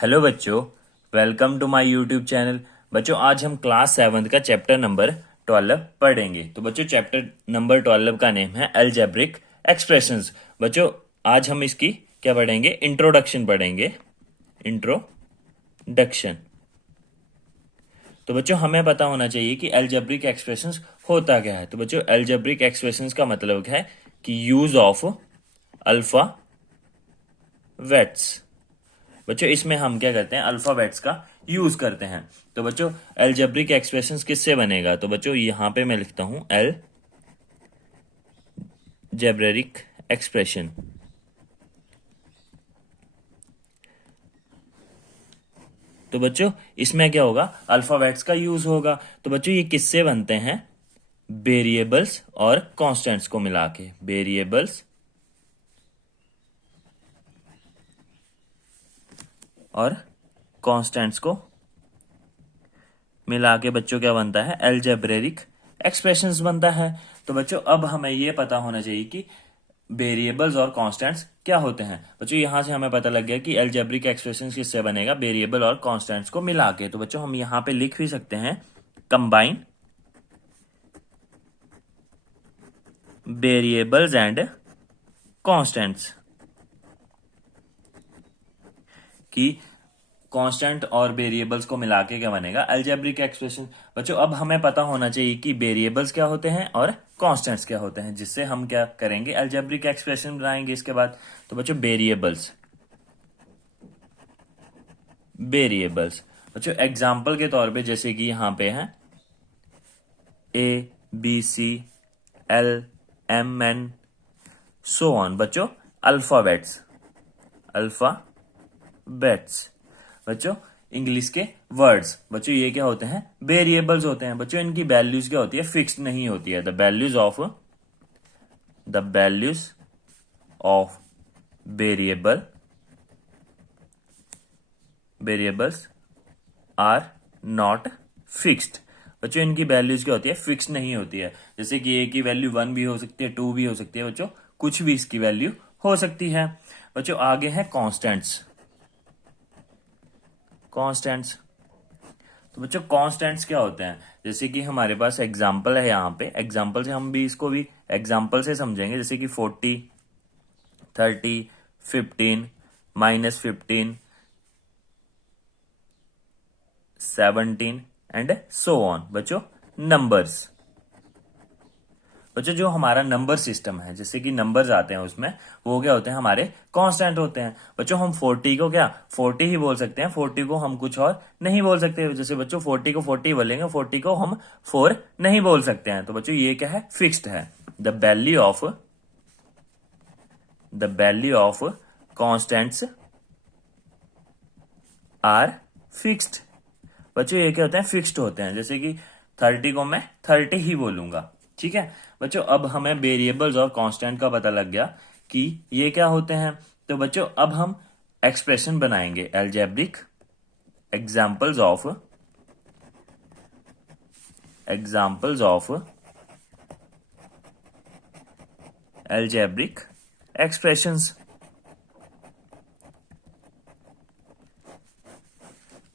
Hello बच्चों, welcome to my YouTube channel. बच्चों, आज हम क्लास 7 का चैप्टर नंबर 12 पढ़ेंगे। तो बच्चों, चैप्टर नंबर 12 का नेम है अलजेब्रिक एक्सप्रेशंस। बच्चों, आज हम इसकी क्या पढ़ेंगे? इंट्रोडक्शन पढ़ेंगे। इंट्रोडक्शन। तो बच्चों, हमें पता होना चाहिए कि अलजेब्रिक एक्सप्रेशंस होता क्या है। तो बच्चों, अलजेब्रिक एक्सप्रेशंस का मतलब क्या है कि यूज ऑफ अल्फा वेट्स। बच्चों, इसमें हम क्या करते हैं? अल्फाबेट्स का यूज करते हैं। तो बच्चों, अलजेब्रिक एक्सप्रेशंस किससे बनेगा? तो बच्चों, यहां पे मैं लिखता हूं अलजेब्रिक एक्सप्रेशन। तो बच्चों, इसमें क्या होगा? अल्फाबेट्स का यूज होगा। तो बच्चों, ये किससे बनते हैं? वेरिएबल्स और कांस्टेंट्स को मिला के। वेरिएबल्स और कांस्टेंट्स को मिला के बच्चों क्या बनता है? अलजेब्रिक एक्सप्रेशंस बनता है। तो बच्चों, अब हमें यह पता होना चाहिए कि वेरिएबल्स और कांस्टेंट्स क्या होते हैं। बच्चों, यहां से हमें पता लग गया कि अलजेब्रिक एक्सप्रेशंस किससे बनेगा? वेरिएबल और कांस्टेंट्स को मिला के। तो बच्चों, हम यहां पे लिख भी सकते हैं कंबाइन वेरिएबल्स एंड कांस्टेंट्स की कांस्टेंट और वेरिएबल्स को मिला के क्या बनेगा? Algebraic expression. बच्चों, अब हमें पता होना चाहिए कि वेरिएबल्स क्या होते हैं और कांस्टेंट्स क्या होते हैं, जिससे हम क्या करेंगे? अलजेब्रिक एक्सप्रेशन बनाएंगे इसके बाद। तो बच्चों, वेरिएबल्स वेरिएबल्स बच्चों, एग्जाम्पल के तौर पे जैसे कि यहां पे है ABCLMN सो ऑन। बच्चों, अल्फाबेट्स अल्फाबेट्स बच्चों, इंग्लिश के वर्ड्स। बच्चों, ये क्या होते हैं? वेरिएबल्स होते हैं। बच्चों, इनकी वैल्यूज क्या होती है? फिक्स्ड नहीं होती है। The values of variables are not fixed. बच्चों, इनकी वैल्यूज क्या होती है? फिक्स्ड नहीं होती है। जैसे कि ए की वैल्यू 1 भी हो सकती है, 2 भी हो सकती है। बच्चों, कुछ भी इसकी वैल्यू हो सकती है। बच्चों, आगे है कॉन्स्टेंट्स। तो बच्चों, कॉन्स्टेंट्स क्या होते हैं? जैसे कि हमारे पास एग्जाम्पल है, यहाँ पे एग्जाम्पल से हम भी इसको भी एग्जाम्पल से समझेंगे। जैसे कि 40, 30, 15, -15, 17 एंड सो ऑन। बच्चों, नंबर्स। बच्चों, जो हमारा नंबर सिस्टम है, जैसे कि नंबर्स आते हैं उसमें, वो क्या होते हैं? हमारे कांस्टेंट होते हैं। बच्चों, हम 40 को क्या 40 ही बोल सकते हैं। 40 को हम कुछ और नहीं बोल सकते। जैसे बच्चों, 40 को 40 बोलेंगे, 40 को हम 4 नहीं बोल सकते हैं। तो बच्चों, ये क्या है? फिक्स्ड है। The value of constants are fixed. बच्चों, ये क्या होते हैं? फिक्स्ड होते हैं। जैसे कि 30 को मैं 30 ही बोलूंगा। ठीक है बच्चों, अब हमें वेरिएबल्स और कांस्टेंट का पता लग गया कि ये क्या होते हैं। तो बच्चों, अब हम एक्सप्रेशन बनाएंगे। Examples of algebraic expressions.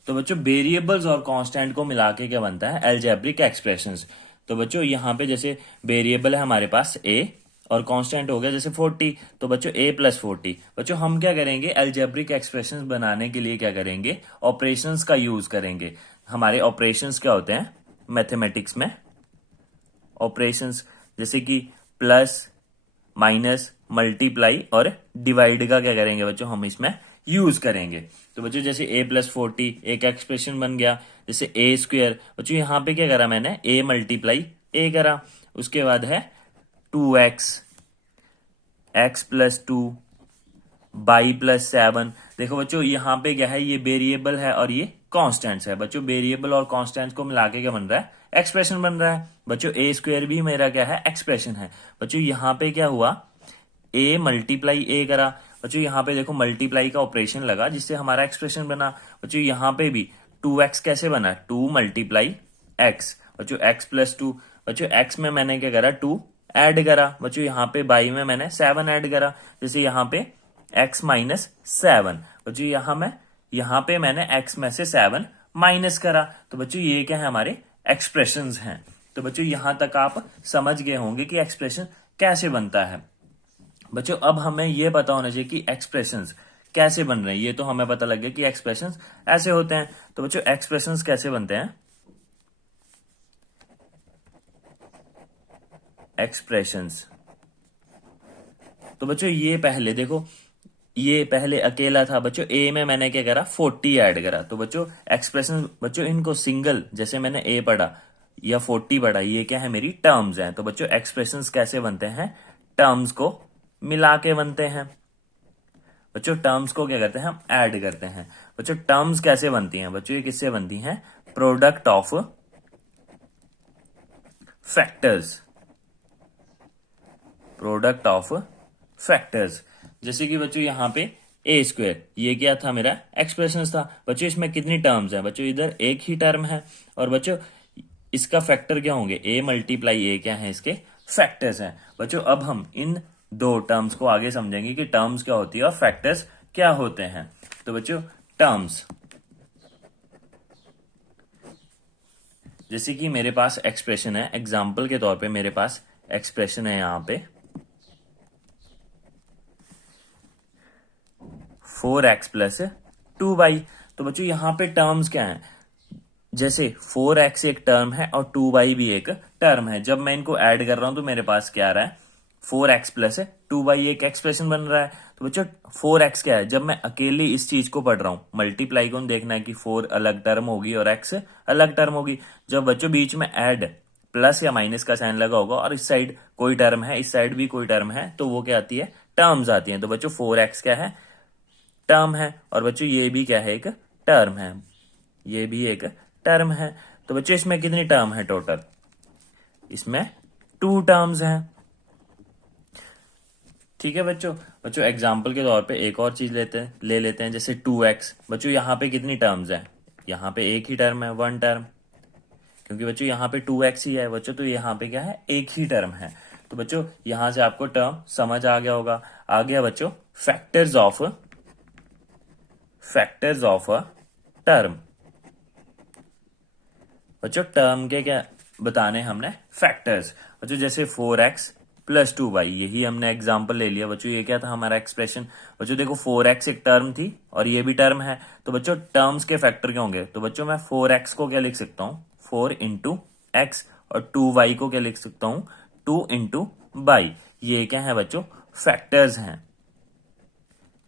तो बच्चों, वेरिएबल्स और कांस्टेंट को मिला के क्या बनता है? Algebraic expressions. तो बच्चों, यहां पे जैसे वेरिएबल है हमारे पास a और कांस्टेंट हो गया जैसे 40। तो बच्चों, a+40। बच्चों, हम क्या करेंगे? अलजेब्रिक एक्सप्रेशंस बनाने के लिए क्या करेंगे? ऑपरेशंस का यूज करेंगे। हमारे ऑपरेशंस क्या होते हैं मैथमेटिक्स में? ऑपरेशंस जैसे कि प्लस, माइनस, मल्टीप्लाई और डिवाइड का क्या करेंगे बच्चों? हम इसमें यूज करेंगे। तो बच्चों, जैसे a+40 एक एक्सप्रेशन बन गया। जैसे a²। बच्चों, यहां पे क्या करा मैंने? a×a करा। उसके बाद है 2x, x+2, y+7। देखो बच्चों, यहां पे क्या है? ये वेरिएबल है और ये कांस्टेंट्स है। बच्चों, वेरिएबल और कांस्टेंट्स को मिला के क्या बन रहा है? एक्सप्रेशन बन रहा है। बच्चों, a² भी मेरा क्या है? एक्सप्रेशन है। बच्चों, यहां पे क्या हुआ? a×a करा। बच्चों, यहां पे देखो मल्टीप्लाई का ऑपरेशन लगा जिससे हमारा एक्सप्रेशन बना। बच्चों, यहां पे भी 2x कैसे बना? 2×x। बच्चों, x+2। बच्चों, x में मैंने क्या करा? 2 ऐड करा। बच्चों, यहाँ पे y में मैंने 7 ऐड करा। जैसे यहाँ पे x-7। बच्चों, यहां मैं यहां पे मैंने x में से 7 माइनस करा। तो बच्चों ये क्या है, हमारे एक्सप्रेशंस हैं। तो बच्चों यहां तक आप समझ गए होंगे कि एक्सप्रेशन कैसे बनता है। बच्चों अब हमें यह पता होना चाहिए कि एक्सप्रेशंस कैसे बन रहे हैं। ये तो हमें पता लग गया कि एक्सप्रेशंस ऐसे होते हैं। तो बच्चों एक्सप्रेशंस कैसे बनते हैं, एक्सप्रेशंस। तो बच्चों ये पहले देखो, ये पहले अकेला था बच्चों, ए में मैंने क्या करा, 40 ऐड करा। तो बच्चों एक्सप्रेशन, बच्चों इनको सिंगल, जैसे मैंने ए पढ़ा या 40 पढ़ा, ये क्या है, मेरी टर्म्स हैं। तो बच्चों एक्सप्रेशंस कैसे बनते हैं, टर्म्स को मिला के बनते हैं। बच्चों टर्म्स को क्या करते हैं, हम ऐड करते हैं। बच्चों टर्म्स कैसे बनती हैं, बच्चों ये किससे बनती हैं, product of factors, product of factors. जैसे कि बच्चों यहाँ पे ए स्क्वायर, ये क्या था, मेरा एक्सप्रेशन था। बच्चों इसमें कितनी टर्म्स हैं, बच्चों इधर एक ही टर्म है, और बच्चों इसका फैक्टर क्या होंगे, ए मल्टीप्लाई ए क्या है, इसके फैक्टर्स हैं। बच्चों अब हम इन दो टर्म्स को आगे समझेंगे कि टर्म्स क्या होती है और फैक्टर्स क्या होते हैं। तो बच्चों टर्म्स, जैसे कि मेरे पास एक्सप्रेशन है, एग्जाम्पल के तौर पे मेरे पास एक्सप्रेशन है यहां पे 4x प्लस 2y। तो बच्चों यहां पे टर्म्स क्या हैं, जैसे 4x एक टर्म है और 2y भी एक टर्म है। जब मैं इनको ऐड कर रहा हूं तो मेरे पास क्या आ रहा है, 4x प्लस 2y एक एक्सप्रेशन बन रहा है। तो बच्चों 4x क्या है, जब मैं अकेले इस चीज को पढ़ रहा हूं, मल्टीप्लाई को देखना है कि 4 अलग टर्म होगी और x अलग टर्म होगी। जब बच्चों बीच में ऐड प्लस या माइनस का साइन लगा होगा और इस साइड कोई टर्म है, इस साइड भी कोई टर्म है, तो वो क्या आती है, टर्म्स आती है। तो बच्चों 4x क्या है, टर्म है, और बच्चों ये भी क्या है, एक टर्म है, ये भी एक टर्म है। तो बच्चों इसमें कितनी टर्म है टोटल, इसमें 2 टर्म्स हैं। ठीक है बच्चों। बच्चों एग्जाम्पल के तौर पे एक और चीज ले लेते हैं, जैसे 2x। बच्चों यहाँ पे कितनी टर्म्स हैं, यहाँ पे एक ही टर्म है, 1 टर्म, क्योंकि बच्चों यहाँ पे 2x ही है बच्चों, तो यहाँ पे क्या है, एक ही टर्म है। तो बच्चों यहां से आपको टर्म समझ आ गया होगा। आ गया बच्चों फैक्टर्स ऑफ अ टर्म। बच्चों टर्म के क्या बताने हमने, फैक्टर्स। बच्चों जैसे 4x प्लस 2y, यही हमने एग्जाम्पल ले लिया। बच्चों ये क्या था, हमारा एक्सप्रेशन। बच्चों देखो 4x एक टर्म थी और ये भी टर्म है, तो बच्चों टर्म्स के फैक्टर क्या होंगे। तो बच्चों मैं 4x को क्या लिख सकता हूँ, 4 इंटू एक्स, और 2y को क्या लिख सकता हूँ, 2 इंटू बाई। ये क्या है बच्चों, फैक्टर्स हैं।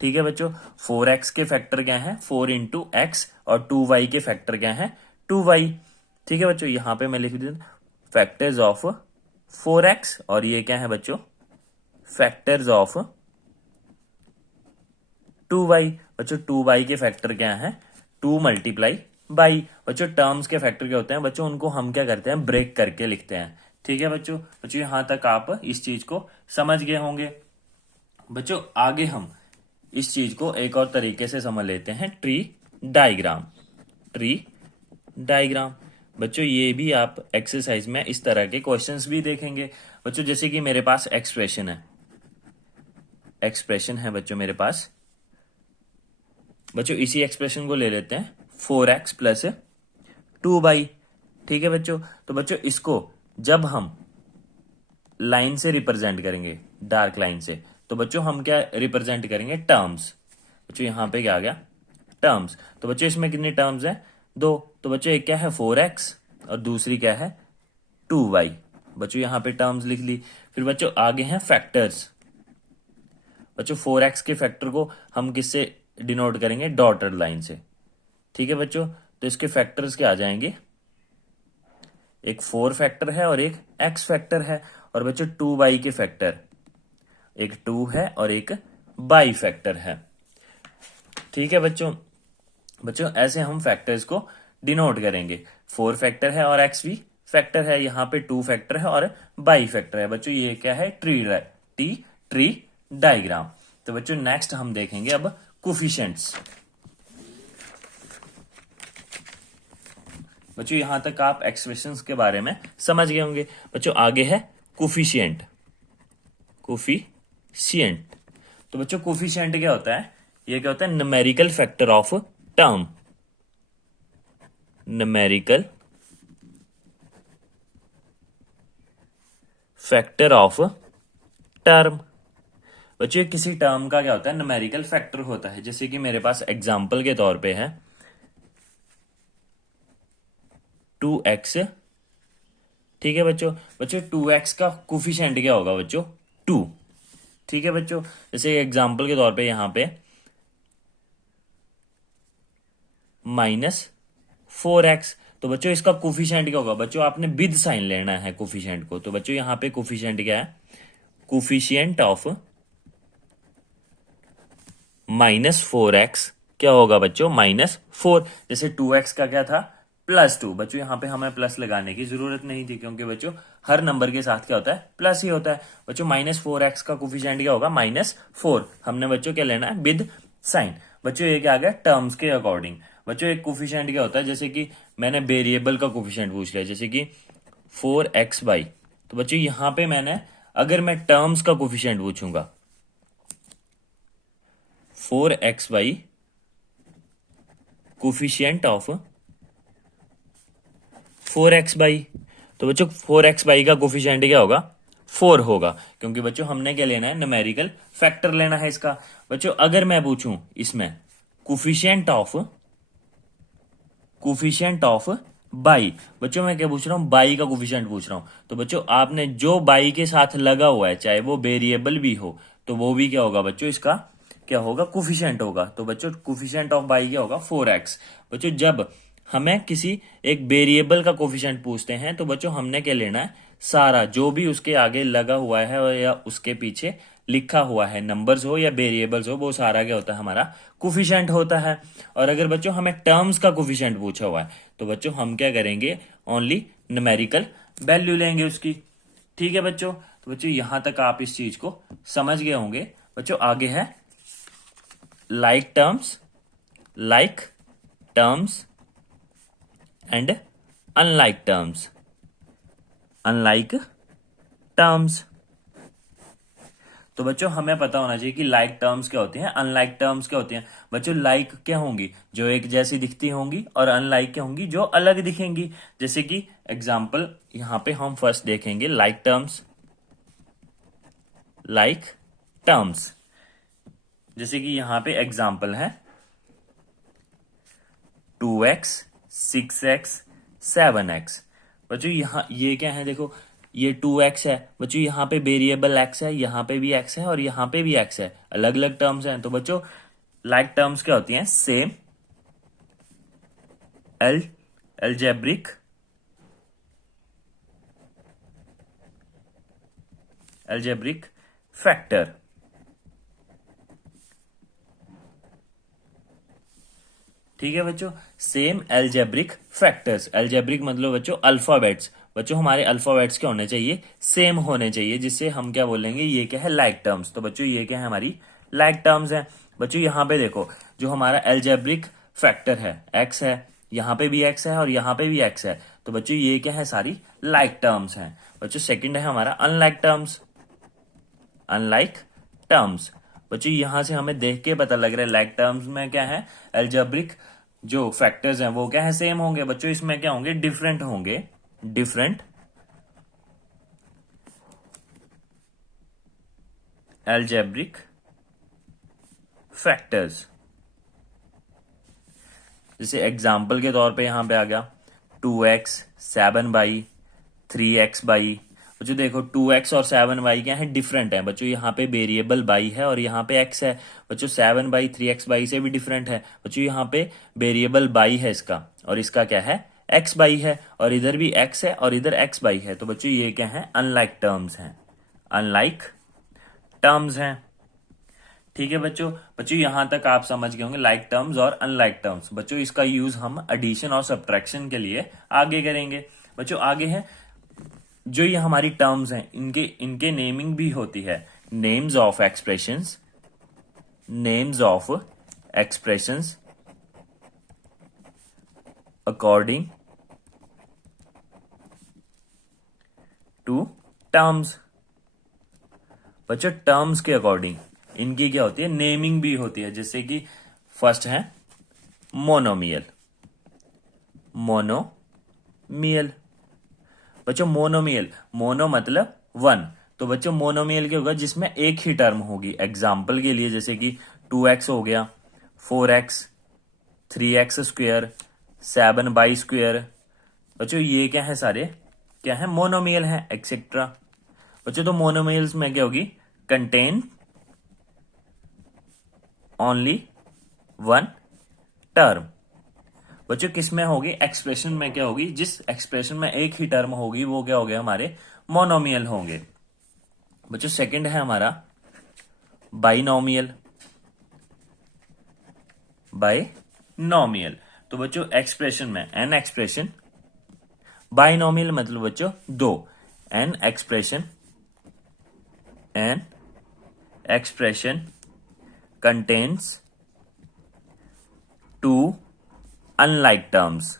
ठीक है बच्चों, 4x के फैक्टर क्या है, 4 इंटू एक्स, और 2y के फैक्टर क्या है, 2y। ठीक है बच्चों, यहां पे मैं लिख दूं फैक्टर्स ऑफ 4x, और ये क्या है बच्चों, फैक्टर्स ऑफ 2y। बच्चों 2y के फैक्टर क्या है, 2 मल्टीप्लाई बाई। बच्चों टर्म्स के फैक्टर क्या होते हैं बच्चों, उनको हम क्या करते हैं, ब्रेक करके लिखते हैं। ठीक है बच्चों। बच्चों यहां तक आप इस चीज को समझ गए होंगे। बच्चों आगे हम इस चीज को एक और तरीके से समझ लेते हैं, ट्री डायग्राम। ट्री डायग्राम बच्चों ये भी आप एक्सरसाइज में इस तरह के क्वेश्चंस भी देखेंगे। बच्चों जैसे कि मेरे पास एक्सप्रेशन है, बच्चों मेरे पास। बच्चों इसी एक्सप्रेशन को ले लेते हैं, 4x प्लस 2y। ठीक है बच्चों। तो बच्चों इसको जब हम लाइन से रिप्रेजेंट करेंगे, डार्क लाइन से, तो बच्चों हम क्या रिप्रेजेंट करेंगे, टर्म्स। बच्चों यहां पे क्या आ गया, टर्म्स। तो बच्चों इसमें कितनी टर्म्स है, 2। तो बच्चों एक क्या है, 4x, और दूसरी क्या है, 2y। बच्चों यहां पे टर्म्स लिख ली। फिर बच्चों आगे हैं फैक्टर्स। बच्चों 4x के फैक्टर को हम किससे डिनोट करेंगे, डॉटेड लाइन से। ठीक है बच्चों। तो इसके फैक्टर्स क्या आ जाएंगे, एक 4 फैक्टर है और एक x फैक्टर है, और बच्चों 2y के फैक्टर, एक 2 है और एक बाई फैक्टर है। ठीक है बच्चों। बच्चों ऐसे हम फैक्टर्स को डिनोट करेंगे। 4 फैक्टर है और x भी फैक्टर है, यहाँ पे 2 फैक्टर है और बाई फैक्टर है। बच्चों ये क्या है, ट्री डायग्राम। तो बच्चों नेक्स्ट हम देखेंगे अब कोफिशिएंट्स। बच्चों यहां तक आप एक्सप्रेशंस के बारे में समझ गए होंगे। बच्चों आगे है कोफिशिएंट। तो बच्चों कोफिशिएंट क्या होता है, ये क्या होता है, numerical factor of term, numerical factor of term. बच्चों किसी टर्म का क्या होता है, न्यूमेरिकल फैक्टर होता है। जैसे कि मेरे पास एग्जांपल के तौर पे है 2x, ठीक है बच्चों। बच्चों 2x का कोफिशिएंट क्या होगा बच्चों, 2, ठीक है बच्चों। जैसे एग्जांपल के तौर पे यहां पे -4x, तो बच्चों इसका कोफिशिएंट क्या होगा बच्चों, आपने विद साइन लेना है कोफिशिएंट को। तो बच्चों यहां पे कोफिशिएंट क्या है, कोफिशिएंट ऑफ -4x क्या होगा बच्चों, -4। जैसे 2x का क्या था, +2। बच्चों यहां पे हमें प्लस लगाने की जरूरत नहीं थी, क्योंकि बच्चों हर नंबर के साथ क्या होता है, प्लस ही होता है। बच्चों -4x का कोफिशिएंट क्या होगा, -4। हमने बच्चों क्या लेना है, विद साइन। बच्चों ये क्या आ गया, टर्म्स के अकॉर्डिंग। बच्चों एक कोफिशिएंट क्या होता है, जैसे कि मैंने वेरिएबल का कोफिशिएंट पूछ लिया, जैसे कि 4x/। तो बच्चों यहां पे मैंने, अगर मैं टर्म्स का कोफिशिएंट पूछूंगा 4x/, कोफिशिएंट ऑफ 4x/। तो बच्चों 4x/, का कोफिशिएंट क्या होगा, 4 होगा, क्योंकि बच्चों हमने क्या लेना है, न्यूमेरिकल फैक्टर लेना है इसका। बच्चों अगर मैं पूछूं इसमें कोफिशिएंट ऑफ बाई, बच्चों मैं क्या पूछ रहा हूं, बाई का कोफिशिएंट पूछ रहा हूं। तो बच्चों आपने जो बाई के साथ लगा हुआ है, चाहे वो वेरिएबल भी हो, तो वो भी क्या होगा बच्चों, इसका क्या होगा, कोफिशिएंट होगा। तो बच्चों कोफिशिएंट ऑफ बाई क्या होगा, 4x। बच्चों जब हमें किसी एक वेरिएबल का कोफिशिएंट पूछते हैं, तो बच्चों हमने क्या लेना है, सारा जो भी उसके आगे लगा हुआ है या उसके पीछे लिखा हुआ है, नंबर्स हो या वेरिएबल्स हो, वो सारा क्या होता है, हमारा कोफिशिएंट होता है। और अगर बच्चों हमें टर्म्स का कोफिशिएंट पूछा हुआ है, तो बच्चों हम क्या करेंगे, ओनली न्यूमेरिकल वैल्यू लेंगे उसकी, ठीक है बच्चों। तो बच्चों यहां तक आप इस चीज को समझ गए होंगे। बच्चों आगे है like terms and unlike terms. तो बच्चों हमें पता होना चाहिए कि लाइक टर्म्स क्या होती हैं, अनलाइक टर्म्स क्या होती हैं। बच्चों लाइक क्या होंगी, जो एक जैसी दिखती होंगी, और अनलाइक क्या होंगी, जो अलग दिखेंगी। जैसे कि एग्जांपल यहां पे हम फर्स्ट देखेंगे लाइक टर्म्स। जैसे कि यहां पे एग्जांपल है 2x, 6x, 7x। बच्चों यहां ये क्या है, देखो ये 2x है बच्चों, यहां पे वेरिएबल x है, यहां पे भी x है और यहां पे भी x है, अलग अलग टर्म्स हैं। तो बच्चों लाइक टर्म्स क्या होती हैं, सेम एल्जेब्रिक फैक्टर, ठीक है बच्चों। सेम एल्जेब्रिक फैक्टर्स, एल्जेब्रिक मतलब बच्चों अल्फाबेट्स। बच्चों हमारे अल्फाबेट्स क्या होने चाहिए, सेम होने चाहिए, जिससे हम क्या बोलेंगे, ये क्या है, लाइक टर्म्स। तो बच्चों ये क्या है, हमारी लाइक टर्म्स है। बच्चों यहां पे देखो, जो हमारा एल्जेब्रिक फैक्टर है, एक्स है, यहां पे भी एक्स है और यहां पे भी एक्स है। तो बच्चों ये क्या है, सारी लाइक टर्म्स हैं। बच्चों सेकंड है हमारा अनलाइक टर्म्स। बच्चों यहां से हमें देख के पता लग रहा है लाइक टर्म्स में क्या है, एल्जेब्रिक जो फैक्टर्स हैं वो क्या है, सेम होंगे। बच्चों इसमें क्या होंगे, डिफरेंट होंगे, डिफरेंट एल्जेब्रिक फैक्टर्स। जैसे एग्जाम्पल के तौर पे यहां पे आ गया 2x 7/, 3x/। बच्चों देखो 2x और 7/, क्या है, डिफरेंट है। बच्चों यहाँ पे वेरिएबल बाई है और यहाँ पे x है। बच्चों 7/, 3x/, से भी डिफरेंट है। बच्चों यहाँ पे वेरिएबल बाई है इसका, और इसका क्या है, x/, है, और इधर भी x है और इधर x/, है। तो बच्चों ये क्या है, अनलाइक टर्म्स हैं, ठीक है बच्चों। बच्चों यहां तक आप समझ गए होंगे लाइक टर्म्स और अनलाइक टर्म्स। बच्चों इसका यूज हम एडिशन और सब्ट्रैक्शन के लिए आगे करेंगे। बच्चों आगे है, जो ये हमारी टर्म्स हैं, इनके इनके नेमिंग भी होती है, names of expressions according to terms. बच्चों टर्म्स के अकॉर्डिंग इनकी क्या होती है, नेमिंग भी होती है। जैसे कि फर्स्ट है मोनोमियल। मोनोमियल बच्चों, मोनोमियल, मोनो मतलब वन, तो बच्चों मोनोमियल क्या होगा, जिसमें एक ही टर्म होगी। एग्जाम्पल के लिए जैसे कि 2x हो गया, 4x, 3x square, 7y square. बच्चों ये क्या है, सारे क्या है, मोनोमियल है, एक्सेट्रा। बच्चों तो मोनोमियल्स में क्या होगी, कंटेन ओनली वन टर्म। बच्चों किस में होगी, एक्सप्रेशन में क्या होगी, जिस एक्सप्रेशन में एक ही टर्म होगी वो क्या हो गया, हमारे मोनोमियल होंगे। बच्चों सेकंड है हमारा बाइनोमियल। बाइनोमियल तो बच्चों एक्सप्रेशन में एन एक्सप्रेशन, बाइनोमियल मतलब बच्चों दो, an expression contains two unlike terms.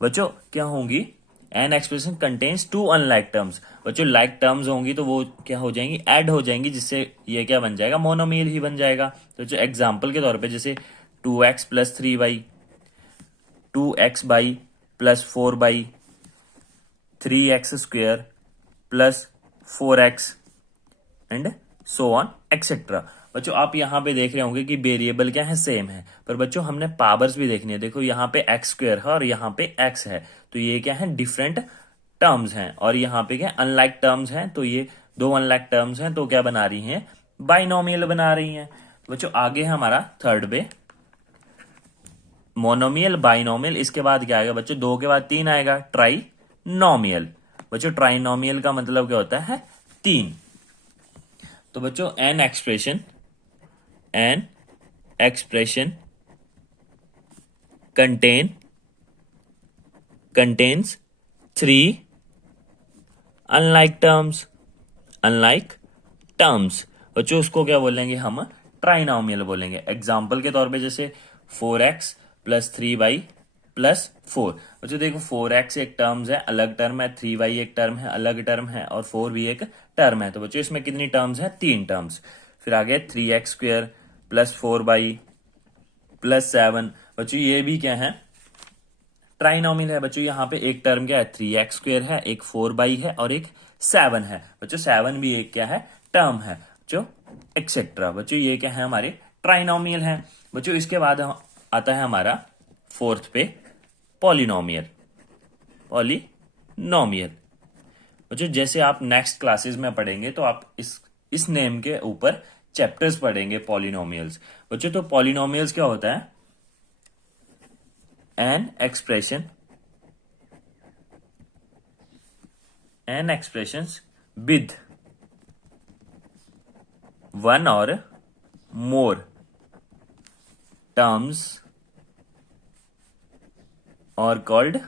बच्चों क्या होंगी, an expression contains two unlike terms. बच्चों लाइक टर्म्स होंगी तो वो क्या हो जाएंगी, ऐड हो जाएंगी, जिससे ये क्या बन जाएगा, मोनोमियल ही बन जाएगा। तो जो एग्जाम्पल के तौर पे जैसे 2x plus 3y, 2x by plus 4y, 3x square plus 4x and so on etcetera. बच्चों आप यहां पे देख रहे होंगे कि वेरिएबल क्या है, सेम है, पर बच्चों हमने पावर्स भी देखनी है। देखो यहाँ पे एक्स स्क्वेयर है और यहाँ पे एक्स है, तो ये क्या है, डिफरेंट टर्म्स हैं। और यहाँ पे क्या अनलाइक टर्म्स हैं, तो ये दो अनलाइक टर्म्स हैं, तो क्या बना रही हैं, बाइनोमियल बना रही हैं। बच्चों आगे हमारा थर्ड पे मोनोमियल, बाइनोमियल, इसके बाद क्या आएगा बच्चों, दो के बाद तीन आएगा, ट्राइनोमियल। बच्चों ट्राइनोमियल का मतलब क्या होता है, तीन। तो बच्चों an expression contains three unlike terms. बच्चों उसको क्या बोलेंगे, हम ट्राइनोमियल बोलेंगे। एग्जाम्पल के तौर पे जैसे 4x प्लस 3y प्लस 4। बच्चों देखो 4x एक टर्म्स है, अलग टर्म है, 3y एक टर्म है, अलग टर्म है, और 4 भी एक टर्म है। तो बच्चों इसमें कितनी टर्म्स है, तीन टर्म्स। फिर आगे 3x square plus 4y plus 7। बच्चों ये भी क्या है, ट्राइनोमियल है। बच्चों यहाँ पे एक टर्म क्या है, 3x स्क्वेयर है, एक 4y है और एक 7 है। बच्चों 7 भी एक क्या है, टर्म है। बच्चों एक्सेट्रा। बच्चों ये क्या है, हमारे ट्राइनोमियल है। बच्चों इसके बाद आता है हमारा फोर्थ पे पॉलिनोमियल। बच्चों जैसे आप नेक्स्ट क्लासेस में पढ़ेंगे तो आप इस नेम के ऊपर चैप्टर्स पढ़ेंगे, पॉलिनोमियल्स। बच्चों तो पॉलिनोमियल्स क्या होता है, एन एक्सप्रेशंस विद वन और मोर टर्म्स और कॉल्ड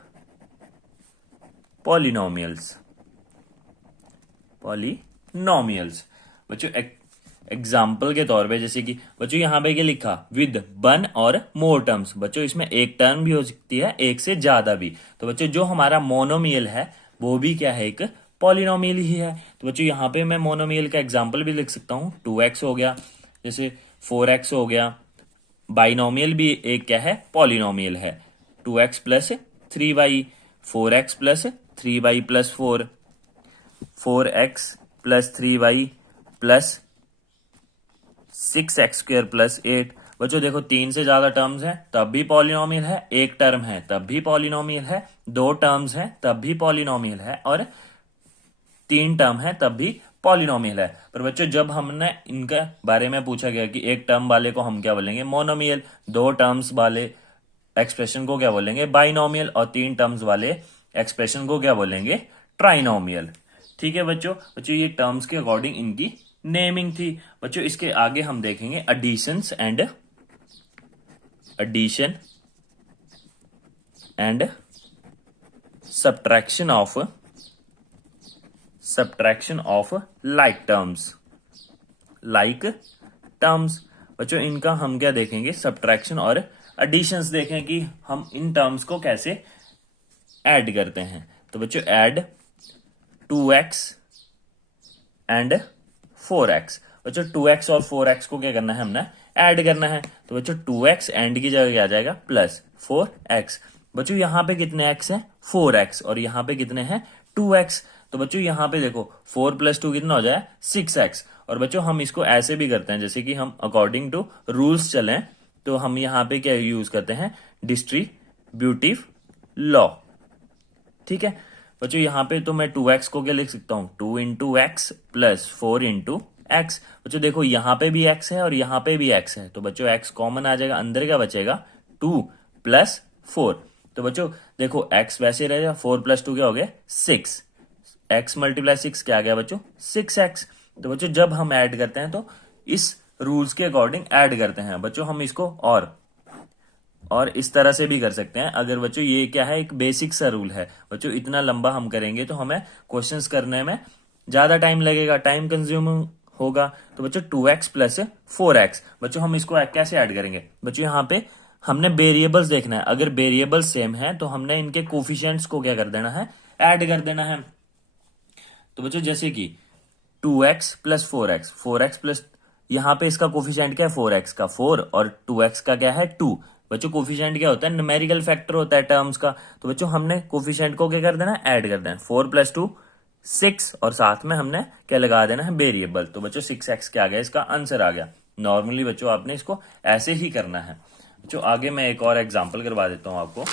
पॉलिनोमियल्स। बच्चों एग्जाम्पल के तौर पे जैसे कि बच्चों यहां पे क्या लिखा, विद वन और मोर टर्म्स। बच्चों इसमें एक टर्म भी हो सकती है, एक से ज्यादा भी। तो बच्चों जो हमारा मोनोमियल है वो भी क्या है, एक पॉलिनोमियल ही है। तो बच्चों यहाँ पे मैं मोनोमियल का एग्जाम्पल भी लिख सकता हूँ, 2x हो गया, जैसे 4x हो गया। बाइनोमियल भी एक क्या है, पॉलिनोमियल है, 2x plus 3y, 4x plus 3y plus 4, 4x plus 3y plus 6x square plus 8। बच्चों देखो तीन से ज्यादा टर्म्स हैं तब भी पॉलिनोमियल है, एक टर्म है तब भी पॉलिनोमियल है, दो टर्म्स हैं तब भी पॉलिनोमियल है, और तीन टर्म है तब भी पॉलिनोमियल है। पर बच्चों जब हमने इनके बारे में पूछा गया कि एक टर्म वाले को हम क्या बोलेंगे, मोनोमियल, दो टर्म्स वाले एक्सप्रेशन को क्या बोलेंगे, बाइनोमियल, और तीन टर्म्स वाले एक्सप्रेशन को क्या बोलेंगे, ट्राइनोमियल। ठीक है बच्चों। बच्चों ये टर्म्स के अकॉर्डिंग इनकी नेमिंग थी। बच्चों इसके आगे हम देखेंगे addition and subtraction of like terms. बच्चों इनका हम क्या देखेंगे, सब्ट्रैक्शन और एडिशंस देखें कि हम इन टर्म्स को कैसे ऐड करते हैं। तो बच्चों ऐड 2x एंड 4x। बच्चों 2x और 4x को क्या करना है, हमने ऐड करना है। तो बच्चों 2x एंड की जगह क्या आ जाएगा प्लस 4x। बच्चों यहाँ पे कितने x है 4x और यहाँ पे कितने हैं 2x। तो बच्चों यहाँ पे देखो 4 + 2 कितना हो जाए 6x। और बच्चों हम इसको ऐसे भी करते हैं जैसे कि हम अकॉर्डिंग टू रूल्स चलें, तो हम यहाँ पे क्या यूज करते हैं डिस्ट्रीब्यूटिव लॉ। ठीक है बच्चों, यहाँ पे तो मैं 2x को क्या लिख सकता हूं 2 × x + 4 × x। बच्चों देखो यहाँ पे भी x है और यहाँ पे भी x है, तो बच्चों x कॉमन आ जाएगा, अंदर क्या बचेगा 2 + 4। तो बच्चों देखो x वैसे रहेगा, 4 + 2 क्या हो गया 6, x × 6 क्या आ गया बच्चों 6x। तो बच्चों जब हम ऐड करते हैं तो इस रूल्स के अकॉर्डिंग ऐड करते हैं। बच्चों हम इसको और इस तरह से भी कर सकते हैं। अगर बच्चों ये क्या है एक बेसिक सा रूल है, बच्चों इतना लंबा हम करेंगे तो हमें क्वेश्चंस करने में ज्यादा टाइम लगेगा, टाइम कंज्यूमिंग होगा। तो बच्चों 2x + 4x, बच्चों हम इसको कैसे ऐड करेंगे। बच्चों यहाँ पे हमने वेरिएबल्स देखना है, अगर वेरिएबल्स सेम है तो हमने इनके कोफिशिएंट्स को क्या कर देना है ऐड कर देना है। तो बच्चों जैसे कि 2x + 4x, 4x प्लस यहाँ पे इसका कोफिशिएंट क्या है 4x का 4 और 2x का क्या है 2। बच्चों कोफिशिएंट क्या होता है न्यूमेरिकल फैक्टर होता है टर्म्स का। तो बच्चों हमने कोफिशिएंट को क्या कर देना है ऐड कर देना है, 4 + 2 6 और साथ में हमने क्या लगा देना है वेरिएबल। तो बच्चों 6x क्या आ गया, इसका आंसर आ गया। नॉर्मली बच्चों आपने इसको ऐसे ही करना है। बच्चों आगे मैं एक और एग्जाम्पल करवा देता हूं आपको,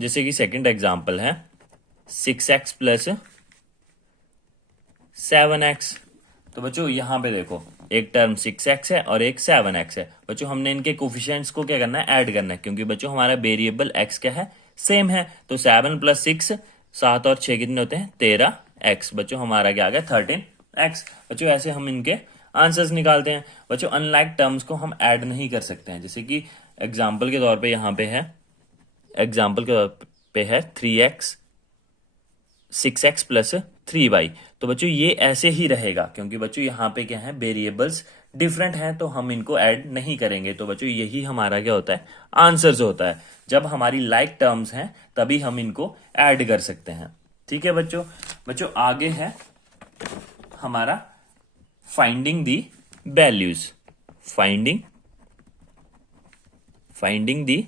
जैसे कि सेकंड एग्जाम्पल है 6x + 7x। तो बच्चों यहाँ पे देखो एक टर्म 6x है और एक 7x है। बच्चों हमने इनके कोफिशिएंट्स को क्या करना है ऐड करना है, क्योंकि बच्चों हमारा वेरिएबल x क्या है सेम है। तो 7 + 6 7 और 6 कितने होते हैं 13x। बच्चों हमारा क्या आ गया 13x। बच्चों ऐसे हम इनके आंसर्स निकालते हैं। बच्चों अनलाइक टर्म्स को हम ऐड नहीं कर सकते हैं, जैसे कि एग्जाम्पल के तौर पे यहाँ पे है, एग्जाम्पल के तौर पे है 3x 6x + 3y। तो बच्चों ये ऐसे ही रहेगा, क्योंकि बच्चों यहाँ पे क्या है वेरिएबल्स डिफरेंट हैं तो हम इनको ऐड नहीं करेंगे। तो बच्चों यही हमारा क्या होता है आंसर्स होता है, जब हमारी लाइक टर्म्स हैं तभी हम इनको ऐड कर सकते हैं। ठीक है बच्चों। बच्चों आगे है हमारा finding the values, finding the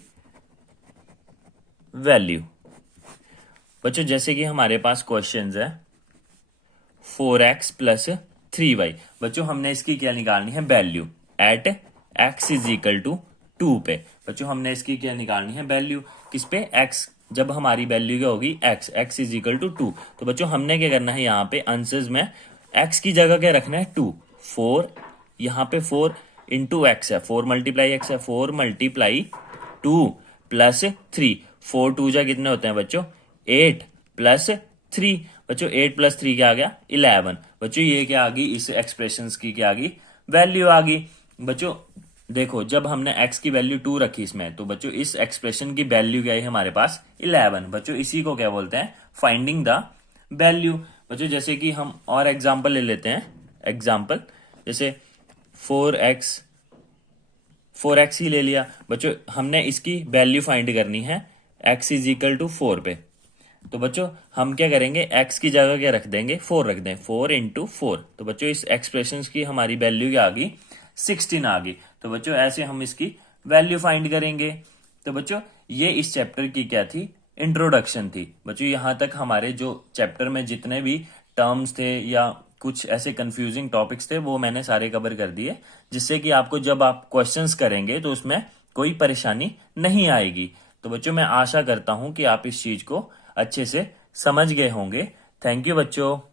value. बच्चों जैसे कि हमारे पास क्वेश्चंस है 4x + 3y। बच्चों हमने इसकी क्या निकालनी है वैल्यू एट x = 2 पे। बच्चों हमने इसकी क्या निकालनी है वैल्यू किस पे x, जब हमारी वैल्यू क्या होगी x = 2। तो बच्चों हमने क्या करना है यहाँ पे आंसर्स में x की जगह क्या रखना है 2। 4 यहाँ पे 4 × x है, 4 × x है, 4 × 2 + 3, 4 2 जा कितने होते हैं बच्चों 8 + 3। बच्चों 8 + 3 क्या आ गया 11। बच्चों ये क्या आ गई इस एक्सप्रेशंस की क्या आ गई वैल्यू आ गई। बच्चों देखो जब हमने x की वैल्यू 2 रखी इसमें, तो बच्चों इस एक्सप्रेशन की वैल्यू क्या है हमारे पास 11। बच्चों इसी को क्या बोलते हैं फाइंडिंग द वैल्यू। बच्चों जैसे कि हम और एग्जाम्पल ले लेते हैं, एग्जाम्पल जैसे 4x ही ले लिया। बच्चों हमने इसकी वैल्यू फाइंड करनी है x = 4 पे। तो बच्चों हम क्या करेंगे x की जगह क्या रख देंगे 4 रख दें, 4 × 4। तो बच्चों इस एक्सप्रेशन की हमारी वैल्यू क्या आ गई 16 आ गई। तो बच्चों ऐसे हम इसकी वैल्यू फाइंड करेंगे। तो बच्चों ये इस चैप्टर की क्या थी इंट्रोडक्शन थी। बच्चों यहाँ तक हमारे जो चैप्टर में जितने भी टर्म्स थे या कुछ ऐसे कंफ्यूजिंग टॉपिक्स थे वो मैंने सारे कवर कर दिए, जिससे कि आपको जब आप क्वेश्चंस करेंगे तो उसमें कोई परेशानी नहीं आएगी। तो बच्चों मैं आशा करता हूं कि आप इस चीज को अच्छे से समझ गए होंगे। थैंक यू बच्चों।